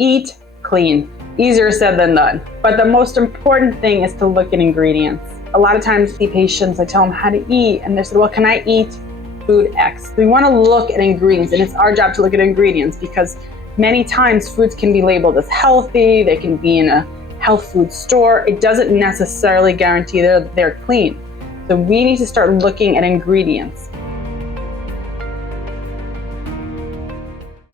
Eat clean. Easier said than done. But the most important thing is to look at ingredients. A lot of times the patients, I tell them how to eat, and they said, well, can I eat food X? We want to look at ingredients, and it's our job to look at ingredients because many times foods can be labeled as healthy, they can be in a health food store. It doesn't necessarily guarantee they're clean. So we need to start looking at ingredients.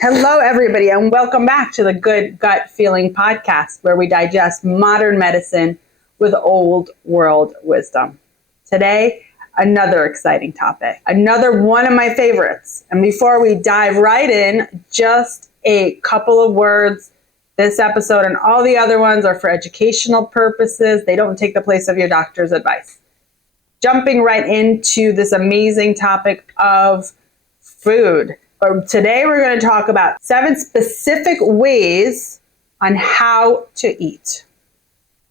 Hello, everybody, and welcome back to the Good Gut Feeling podcast, where we digest modern medicine with old world wisdom. Today, another exciting topic, another one of my favorites. And before we dive right in, just a couple of words. This episode and all the other ones are for educational purposes. They don't take the place of your doctor's advice. Jumping right into this amazing topic of food. Today we're going to talk about 7 specific ways on how to eat,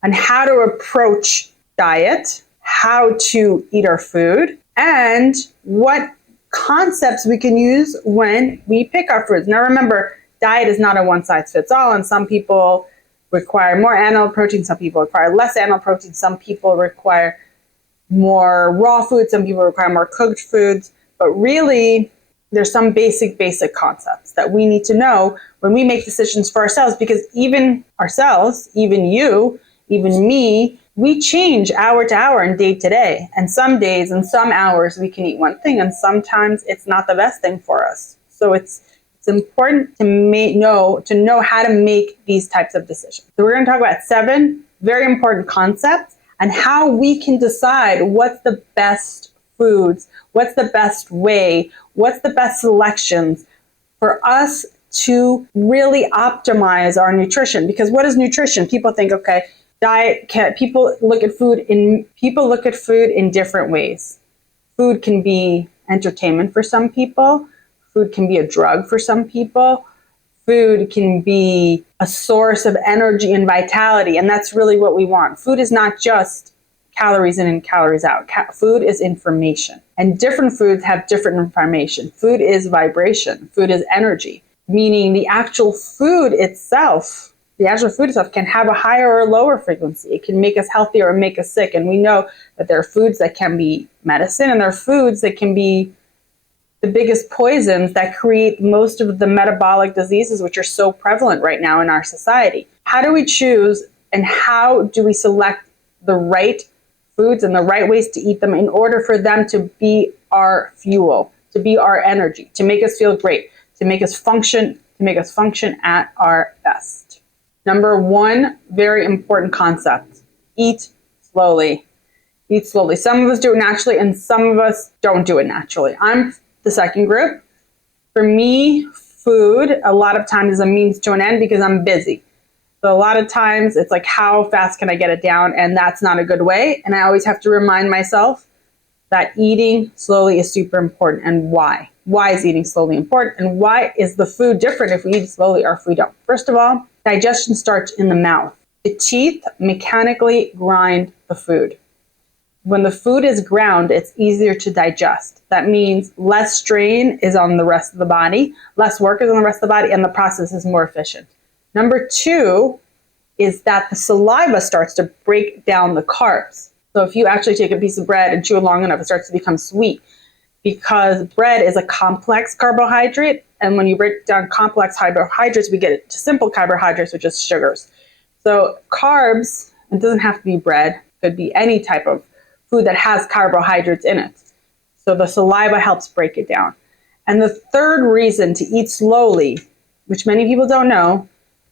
on how to approach diet, how to eat our food, and what concepts we can use when we pick our foods. Now remember, diet is not a one-size-fits-all, and some people require more animal protein, some people require less animal protein, some people require more raw foods, some people require more cooked foods, but really there's some basic concepts that we need to know when we make decisions for ourselves, because even ourselves, even you, even me, we change hour to hour and day to day. And some days and some hours we can eat one thing, and sometimes it's not the best thing for us. So it's important to know how to make these types of decisions. So we're going to talk about 7 very important concepts and how we can decide what's the best foods, what's the best way, what's the best selections for us to really optimize our nutrition. Because what is nutrition? People think, okay, diet, people look at food in different ways. Food can be entertainment for some people. Food can be a drug for some people. Food can be a source of energy and vitality, and that's really what we want. Food is not just calories in and calories out. Food is information, and different foods have different information. Food is vibration. Food is energy, meaning the actual food itself can have a higher or lower frequency. It can make us healthy or make us sick, and we know that there are foods that can be medicine, and there are foods that can be the biggest poisons that create most of the metabolic diseases, which are so prevalent right now in our society. How do we choose, and how do we select the right foods and the right ways to eat them in order for them to be our fuel, to be our energy, to make us feel great, to make us function at our best? Number 1, very important concept: eat slowly. Eat slowly. Some of us do it naturally, and some of us don't do it naturally. I'm the second group. For me, food a lot of times is a means to an end because I'm busy. So a lot of times it's like, how fast can I get it down? And that's not a good way. And I always have to remind myself that eating slowly is super important. And why? Why is eating slowly important? And why is the food different if we eat slowly or if we don't? First of all, digestion starts in the mouth. The teeth mechanically grind the food. When the food is ground, it's easier to digest. That means less strain is on the rest of the body, less work is on the rest of the body, and the process is more efficient. Number 2 is that the saliva starts to break down the carbs. So if you actually take a piece of bread and chew it long enough, it starts to become sweet, because bread is a complex carbohydrate. And when you break down complex carbohydrates, we get to simple carbohydrates, which is sugars. So carbs, it doesn't have to be bread, it could be any type of food that has carbohydrates in it. So the saliva helps break it down. And the third reason to eat slowly, which many people don't know,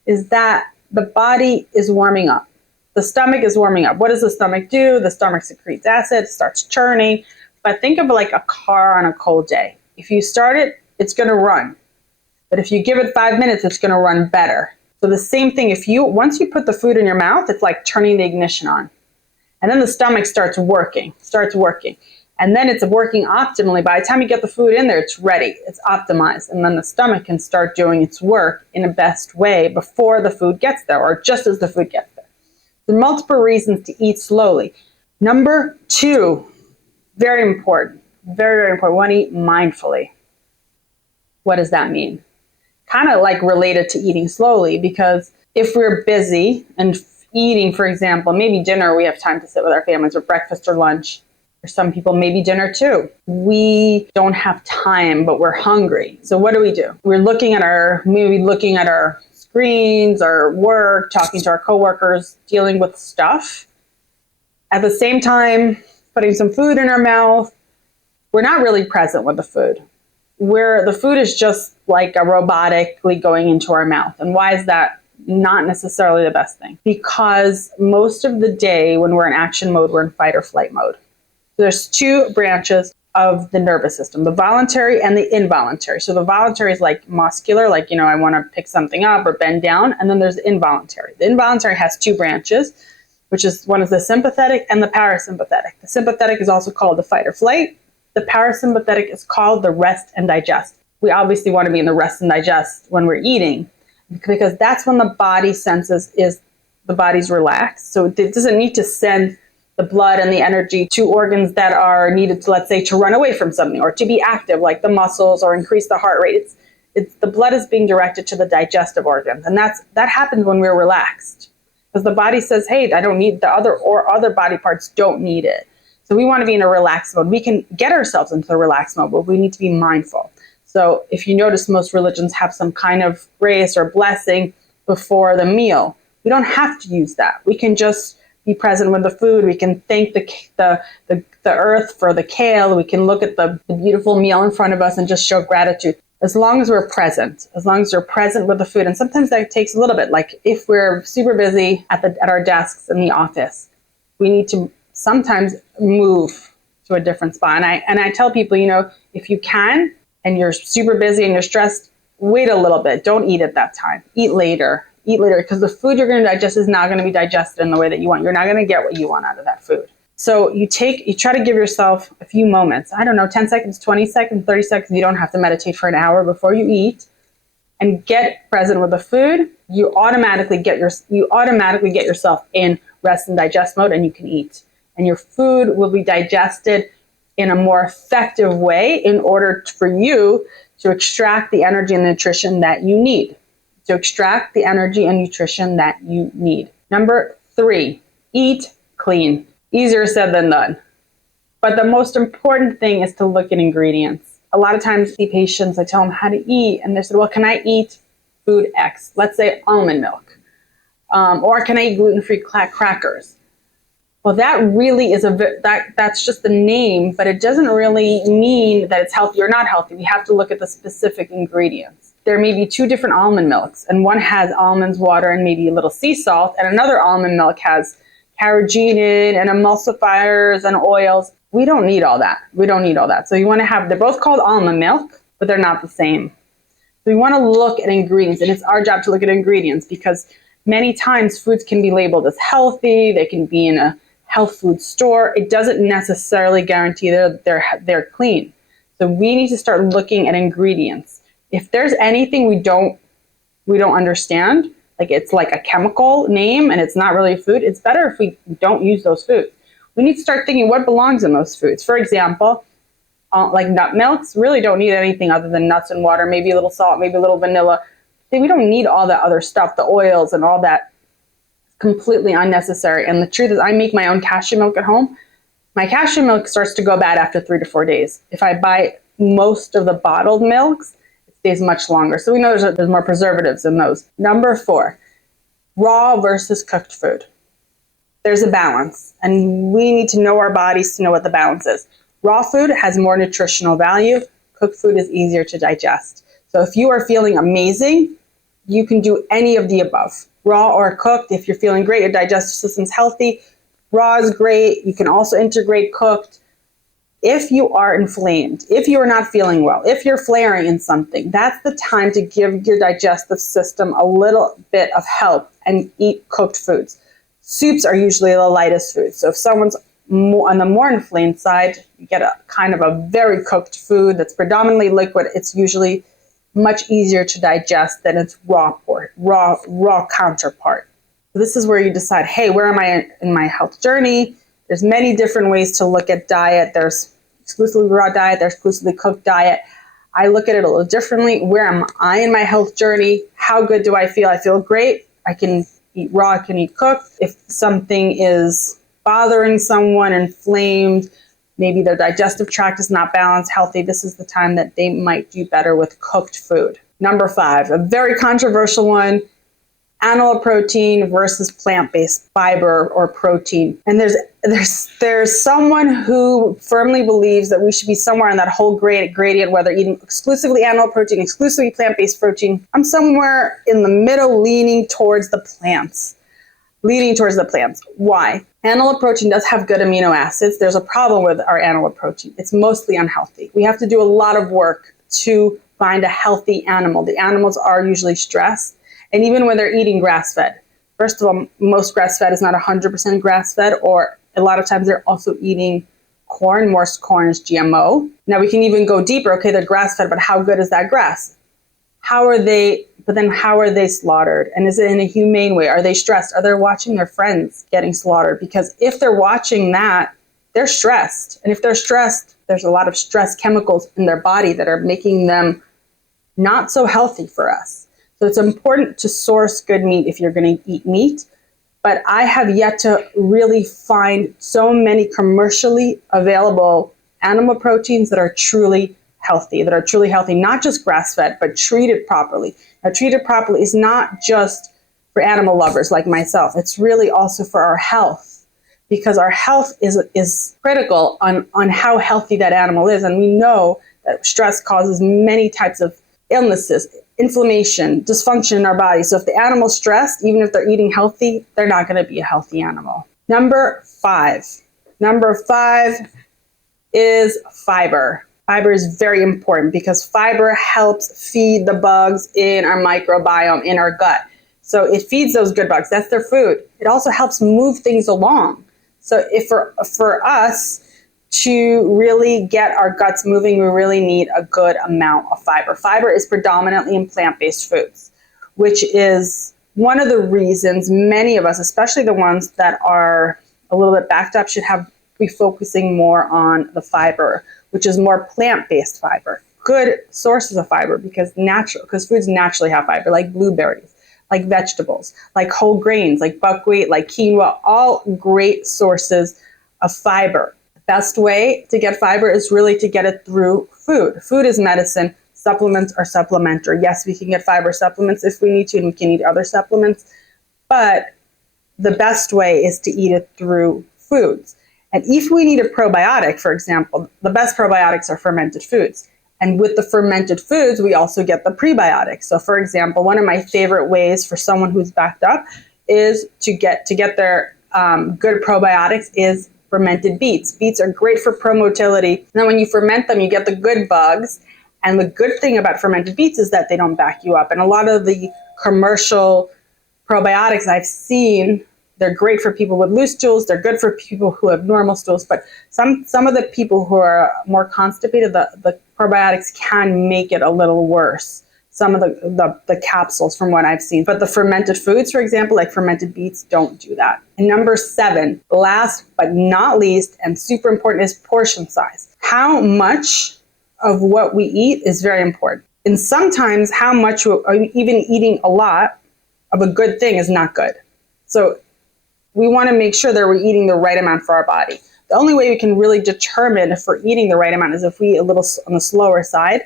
is that the body is warming up. The stomach is warming up. What does the stomach do? The stomach secretes acid, starts churning. But think of it like a car on a cold day. If you start it, it's going to run. But if you give it 5 minutes, it's going to run better. So the same thing, once you put the food in your mouth, it's like turning the ignition on. And then the stomach starts working. And then it's working optimally. By the time you get the food in there, it's ready, it's optimized. And then the stomach can start doing its work in a best way before the food gets there, or just as the food gets there. There are multiple reasons to eat slowly. Number 2, very important, very, very important. We want to eat mindfully. What does that mean? kind of like related to eating slowly, because if we're busy and eating, for example, maybe dinner, we have time to sit with our families, or breakfast or lunch. For some people, maybe dinner too. We don't have time, but we're hungry. So what do? We're looking at our screens, our work, talking to our coworkers, dealing with stuff. At the same time, putting some food in our mouth, we're not really present with the food. Where the food is just like a robotically going into our mouth. And why is that not necessarily the best thing? Because most of the day when we're in action mode, we're in fight or flight mode. So there's two branches of the nervous system, the voluntary and the involuntary. So the voluntary is like muscular, like, I want to pick something up or bend down. And then there's the involuntary. The involuntary has two branches, which is one is the sympathetic and the parasympathetic. The sympathetic is also called the fight or flight. The parasympathetic is called the rest and digest. We obviously want to be in the rest and digest when we're eating, because that's when the body senses is the body's relaxed. So it doesn't need to send the blood and the energy to organs that are needed to, let's say, to run away from something or to be active, like the muscles, or increase the heart rate. It's the blood is being directed to the digestive organs. And that happens when we're relaxed, because the body says, hey, I don't need the other body parts don't need it. So we want to be in a relaxed mode. We can get ourselves into the relaxed mode, but we need to be mindful. So if you notice, most religions have some kind of grace or blessing before the meal. We don't have to use that. We can just be present with the food. We can thank the earth for the kale. We can look at the beautiful meal in front of us and just show gratitude. As long as we're present, with the food. And sometimes that takes a little bit. Like if we're super busy at our desks in the office, we need to sometimes move to a different spot. And I tell people, if you can, and you're super busy and you're stressed, wait a little bit. Don't eat at that time. Eat later, because the food you're going to digest is not going to be digested in the way that you want. You're not going to get what you want out of that food. So you try to give yourself a few moments. I don't know, 10 seconds, 20 seconds, 30 seconds. You don't have to meditate for an hour before you eat, and get present with the food. You automatically get yourself in rest and digest mode, and you can eat. And your food will be digested in a more effective way in order for you to extract the energy and nutrition that you need. Number 3, eat clean. Easier said than done. But the most important thing is to look at ingredients. A lot of times, the patients, I tell them how to eat, and they said, well, can I eat food X? Let's say almond milk. Or can I eat gluten-free crackers? Well, that really is that's just the name, but it doesn't really mean that it's healthy or not healthy. We have to look at the specific ingredients. There may be 2 different almond milks, and one has almonds, water, and maybe a little sea salt, and another almond milk has carrageenan and emulsifiers and oils. We don't need all that. So you want to have, they're both called almond milk, but they're not the same. So we want to look at ingredients, and it's our job to look at ingredients, because many times foods can be labeled as healthy. They can be in a health food store. It doesn't necessarily guarantee they're clean. So we need to start looking at ingredients. If there's anything we don't understand, like it's like a chemical name and it's not really food, it's better if we don't use those foods. We need to start thinking what belongs in those foods. For example, like nut milks really don't need anything other than nuts and water, maybe a little salt, maybe a little vanilla. We don't need all that other stuff, the oils and all that. Completely unnecessary. And the truth is, I make my own cashew milk at home. My cashew milk starts to go bad after 3 to 4 days. If I buy most of the bottled milks, it stays much longer. So we know there's more preservatives in those. Number 4, raw versus cooked food. There's a balance, and we need to know our bodies to know what the balance is. Raw food has more nutritional value. Cooked food is easier to digest. So if you are feeling amazing, you can do any of the above. Raw or cooked. If you're feeling great, your digestive system's healthy, raw is great. You can also integrate cooked. If you are inflamed, if you are not feeling well, if you're flaring in something, that's the time to give your digestive system a little bit of help and eat cooked foods. Soups are usually the lightest food. So if someone's on the more inflamed side, you get a kind of a very cooked food that's predominantly liquid. It's usually much easier to digest than its raw counterpart. So this is where you decide, hey, where am I in my health journey? There's many different ways to look at diet. There's exclusively raw diet. There's exclusively cooked diet. I look at it a little differently. Where am I in my health journey? How good do I feel? I feel great. I can eat raw, I can eat cooked. If something is bothering someone, inflamed, maybe their digestive tract is not balanced, healthy, this is the time that they might do better with cooked food. Number 5, a very controversial one, animal protein versus plant-based fiber or protein. And there's someone who firmly believes that we should be somewhere in that whole gradient, whether eating exclusively animal protein, exclusively plant-based protein. I'm somewhere in the middle, leaning towards the plants. Why? Animal protein does have good amino acids. There's a problem with our animal protein. It's mostly unhealthy. We have to do a lot of work to find a healthy animal. The animals are usually stressed. And even when they're eating grass-fed, first of all, most grass-fed is not 100% grass-fed, or a lot of times they're also eating corn. Most corn is GMO. Now we can even go deeper. Okay, they're grass-fed, but how good is that grass? How are they slaughtered? And is it in a humane way? Are they stressed? Are they watching their friends getting slaughtered? Because if they're watching that, they're stressed. And if they're stressed, there's a lot of stress chemicals in their body that are making them not so healthy for us. So it's important to source good meat if you're going to eat meat. But I have yet to really find so many commercially available animal proteins that are truly healthy, not just grass-fed, but treated properly. Now, treated properly is not just for animal lovers like myself. It's really also for our health, because our health is critical on how healthy that animal is. And we know that stress causes many types of illnesses, inflammation, dysfunction in our body. So if the animal's stressed, even if they're eating healthy, they're not going to be a healthy animal. Number 5 is fiber. Fiber is very important because fiber helps feed the bugs in our microbiome, in our gut. So it feeds those good bugs. That's their food. It also helps move things along. So if for us to really get our guts moving, we really need a good amount of fiber. Fiber is predominantly in plant-based foods, which is one of the reasons many of us, especially the ones that are a little bit backed up, should be focusing more on the fiber, which is more plant-based fiber. Good sources of fiber because foods naturally have fiber, like blueberries, like vegetables, like whole grains, like buckwheat, like quinoa, all great sources of fiber. Best way to get fiber is really to get it through food. Food is medicine. Supplements are supplementary. Yes, we can get fiber supplements if we need to, and we can eat other supplements, but the best way is to eat it through foods. And if we need a probiotic, for example, the best probiotics are fermented foods. And with the fermented foods, we also get the prebiotics. So for example, one of my favorite ways for someone who's backed up is to get their good probiotics is fermented beets. Beets are great for promotility. And then when you ferment them, you get the good bugs. And the good thing about fermented beets is that they don't back you up. And a lot of the commercial probiotics I've seen, they're great for people with loose stools. They're good for people who have normal stools. But some of the people who are more constipated, the probiotics can make it a little worse. Some of the capsules from what I've seen. But the fermented foods, for example, like fermented beets, don't do that. And number 7, last but not least, and super important, is portion size. How much of what we eat is very important. And sometimes how much, even eating a lot of a good thing is not good. So we want to make sure that we're eating the right amount for our body. The only way we can really determine if we're eating the right amount is if we eat a little on the slower side,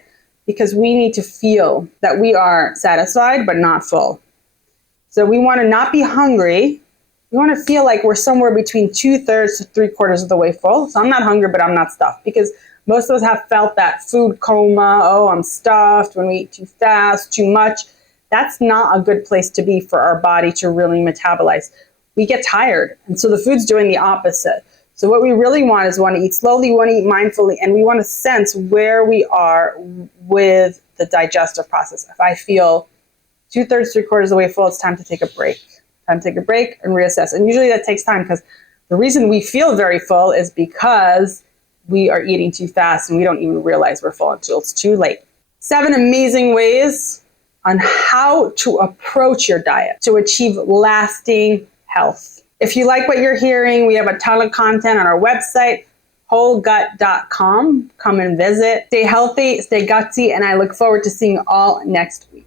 because we need to feel that we are satisfied but not full. So we want to not be hungry. We want to feel like we're somewhere between 2/3 to 3/4 of the way full. So I'm not hungry, but I'm not stuffed, because most of us have felt that food coma. Oh, I'm stuffed when we eat too fast, too much. That's not a good place to be for our body to really metabolize. We get tired. And so the food's doing the opposite. So what we really want is we want to eat slowly, we want to eat mindfully, and we want to sense where we are with the digestive process. If I feel 2/3, 3/4 of the way full, it's time to take a break. Time to take a break and reassess. And usually that takes time, because the reason we feel very full is because we are eating too fast and we don't even realize we're full until it's too late. 7 amazing ways on how to approach your diet to achieve lasting health. If you like what you're hearing, we have a ton of content on our website, wholegut.com. Come and visit. Stay healthy, stay gutsy, and I look forward to seeing you all next week.